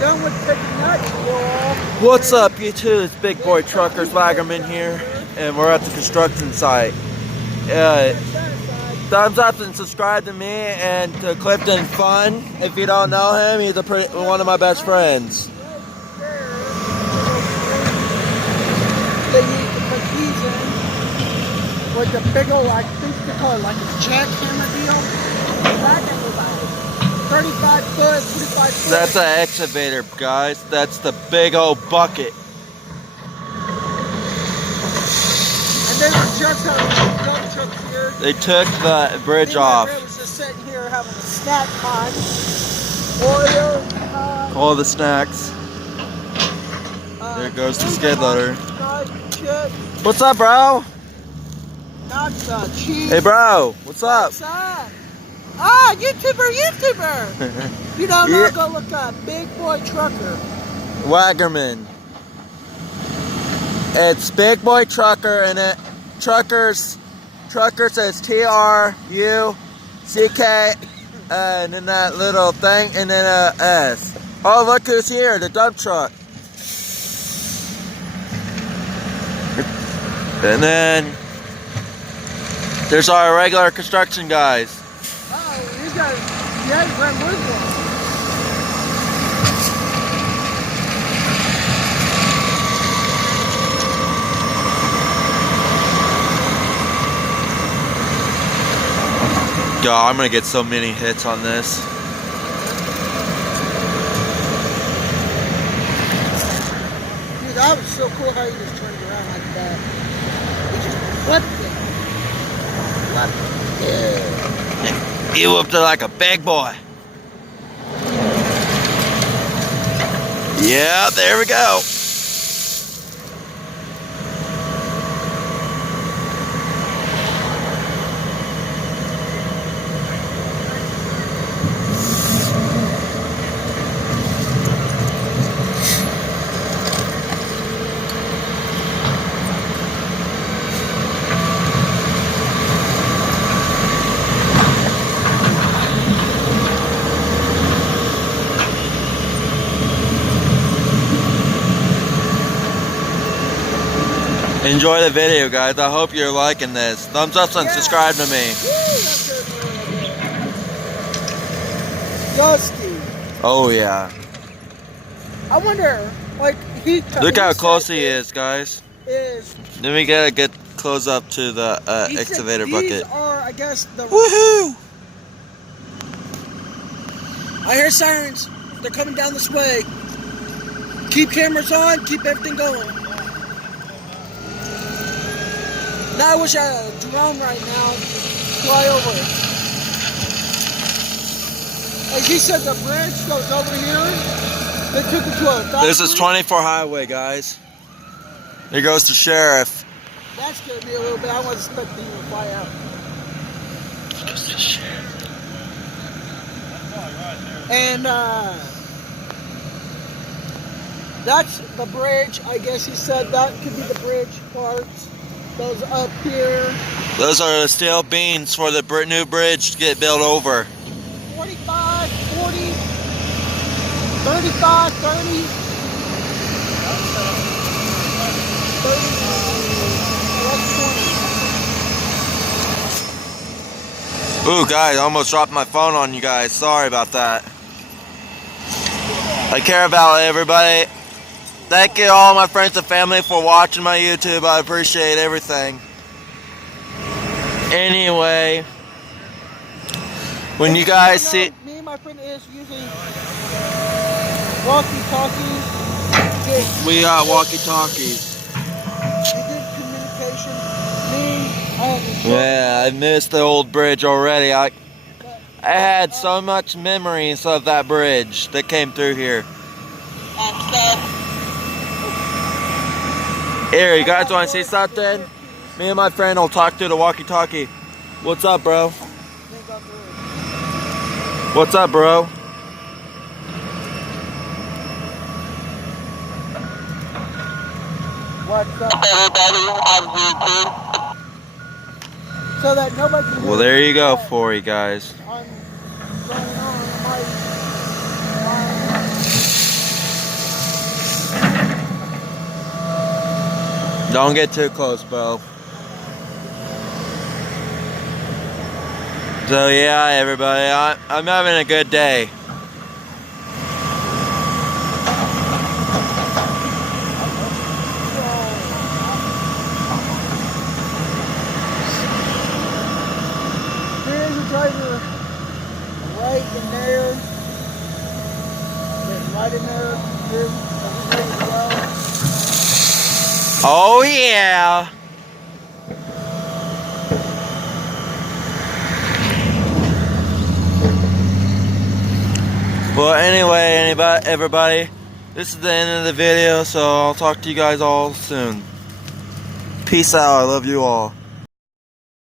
done with picking nuts, What's up, YouTube? It's Big Boy Truckers Wagerman here, and we're at the construction site. Thumbs up and subscribe to me and to Clifton Fun. If you don't know him, he's one of my best friends. They need to put these in with the big old, I think they call it like a jackhammer deal. That can go by 35 foot, 45 foot. That's an excavator, guys. That's the big old bucket. And they were just having a dump truck here. They took the bridge off. I was just sitting here having a snack time. Oreos. All the snacks. There goes the skid loader. What's up, bro? Cheese. Hey, bro. What's up? What's up? Ah, YouTuber. You don't know, go look up Big Boy Trucker. Wagerman. It's Big Boy Trucker, and it Trucker says TRUCK, and then that little thing, and then a S. Oh, look who's here, the dump truck. And then there's our regular construction guys. Oh, you got Brent Woodward. God, I'm gonna get so many hits on this. Dude, that was so cool how you just turned around like that. You just flipped it. You whooped it like a big boy. Yeah, there we go. Enjoy the video, guys. I hope you're liking this. Thumbs up and subscribe to me. Dusty. Oh, yeah. I wonder, like, look how close he is, guys. Let me get a good close up to the excavator bucket. These are, I guess, the... Woohoo! I hear sirens. They're coming down this way. Keep cameras on. Keep everything going. Now I wish I had a drone right now. Fly over it. Like he said, the bridge goes over here. They took it to a factory. This is 24 highway, guys. Here goes the sheriff. That scared me a little bit. I wasn't expecting him to fly out. Here goes the sheriff. And that's the bridge. I guess he said that could be the bridge parts. Those up here. Those are the steel beams for the new bridge to get built over. 45, 40, 35, 30. 30. Ooh, guys, I almost dropped my phone on you guys. Sorry about that. I care about everybody. Thank you all my friends and family for watching my YouTube. I appreciate everything. Anyway, when you guys see... Me and my friend is using walkie-talkies. We got walkie-talkies. Good communication. Yeah, I missed the old bridge already. I had so much memories of that bridge that came through here. Here, you guys want to see something? Me and my friend will talk through the walkie-talkie. What's up, bro? What's up, bro? What's up, everybody on YouTube? So that nobody can... Well, there you go for you guys. Don't get too close, bro. So yeah, everybody, I'm having a good day. Here's a driver right in there. Right in there. Here's ready to go. Oh yeah. Well, anyway, everybody, this is the end of the video, so I'll talk to you guys all soon. Peace out. I love you all.